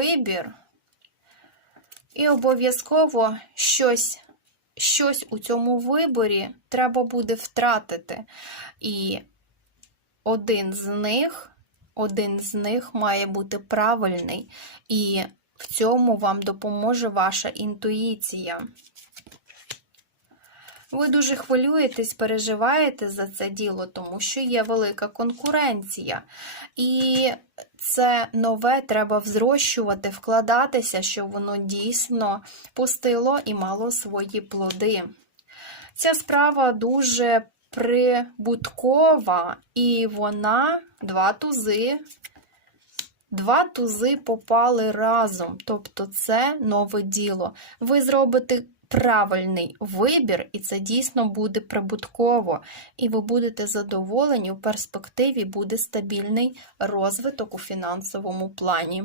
вибір. І обов'язково щось, щось у цьому виборі треба буде втратити. І один з них, один з них має бути правильний. І в цьому вам допоможе ваша інтуїція. Ви дуже хвилюєтесь, переживаєте за це діло, тому що є велика конкуренція. І це нове треба взрощувати, вкладатися, щоб воно дійсно пустило і мало свої плоди. Ця справа дуже прибуткова, і вона два тузи. Два тузи попали разом, тобто це нове діло. Ви зробите правильний вибір, і це дійсно буде прибутково. І ви будете задоволені, у перспективі буде стабільний розвиток у фінансовому плані.